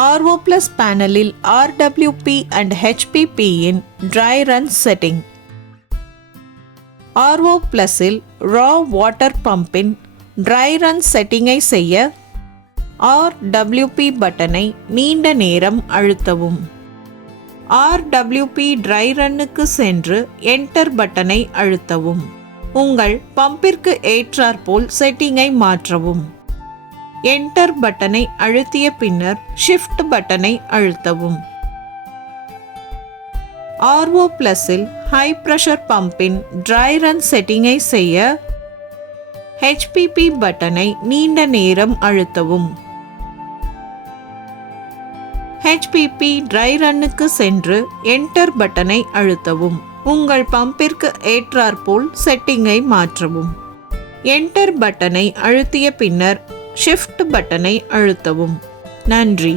RO Plus பேனலில் RWP and HPP இன் dry run setting. RO Pluஸில் ரா வாட்டர் பம்பின் ட்ரை ரன் செட்டிங்கை செய்ய RWP பட்டனை நீண்ட நேரம் அழுத்தவும். RWP ட்ரை ரன்னுக்கு சென்று என்டர் பட்டனை அழுத்தவும். உங்கள் பம்பிற்கு ஏற்றாற்போல் செட்டிங்கை மாற்றவும். என்டர் பட்டனை அழுத்திய பின்னர் ஷிஃப்ட் பட்டனை அழுத்தவும். RO Pluஸில் ஹை பிரஷர் பம்பின் ட்ரை ரன் செட்டிங்கை செய்ய HPP பட்டனை நீண்ட நேரம் அழுத்தவும். HPP ட்ரை ரன்னுக்கு சென்று என்டர் பட்டனை அழுத்தவும். உங்கள் பம்பிற்கு ஏற்றாற்போல் செட்டிங்கை மாற்றவும். என்டர் பட்டனை அழுத்திய பின்னர் ஷிஃப்ட் பட்டனை அழுத்தவும். நன்றி.